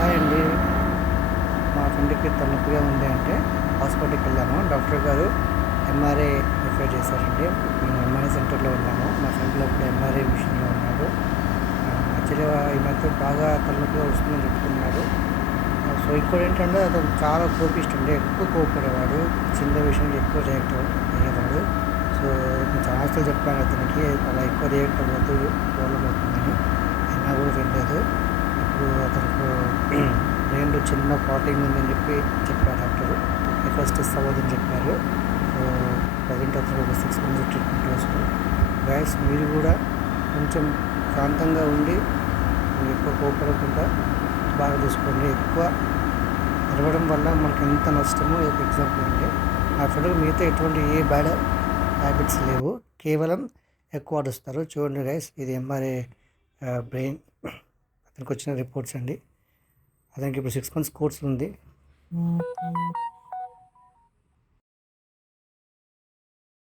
Hi అండి. మా ఫ్రెండ్‌కి తలనొప్పిగా ఉంది అంటే హాస్పిటల్‌కి వెళ్ళాము. డాక్టర్ గారు ఎంఆర్ఐ రిఫర్ చేశారండి. మేము ఎంఆర్ఐ సెంటర్‌లో ఉన్నాము. మా ఫ్రెండ్ లోపల ఎంఆర్ఐ మిషన్‌లో ఉన్నాడు. యాక్చువల్‌గా ఈ మధ్య బాగా తలనొప్పిగా వస్తుందని చెప్తున్నాడు. సో ఇంకోటేంటంటే అతను చాలా కోపిష్టి, ఎక్కువ కోప్పడేవాడు. చిన్న విషయానికి ఎక్కువ రియాక్ట్ అయ్యేవాడు. సో నేను చాలాసార్లు చెప్పాను అతనికి అలా ఎక్కువ రియాక్ట్ అవ్వద్దు, ప్రాబ్లమ్ అవుతుందని. అయినా కూడా వినలేదు. ఇప్పుడు అతనికి బ్రెయిన్‌లో చిన్న క్లాటింగ్ ఉందని చెప్పారు డాక్టరు. ఎక్కువ స్ట్రెస్ అవ్వద్దని చెప్పారు. సో ప్రెజెంట్ అతనికి ఒక 6 మంత్స్ ట్రీట్మెంట్ వస్తుంది. గైస్ మీరు కూడా కొంచెం శాంతంగా ఉండి ఎక్కువ కోపడకుండా బాగా చూసుకోండి. ఎక్కువ అరవడం వల్ల మనకి ఎంత నష్టమో ఒక ఎగ్జాంపుల్ అండి. నా ఫ్రెండ్‌కి మిగతా ఎటువంటి ఏ బ్యాడ్ హ్యాబిట్స్ లేవు. కేవలం ఎక్కువ అరుస్తారు. చూడండి గైస్, ఇది ఎంఆర్ఐ బ్రెయిన్ అతనికి వచ్చిన రిపోర్ట్స్ అండి. అతనికి ఇప్పుడు 6 మంత్స్ కోర్స్ ఉంది.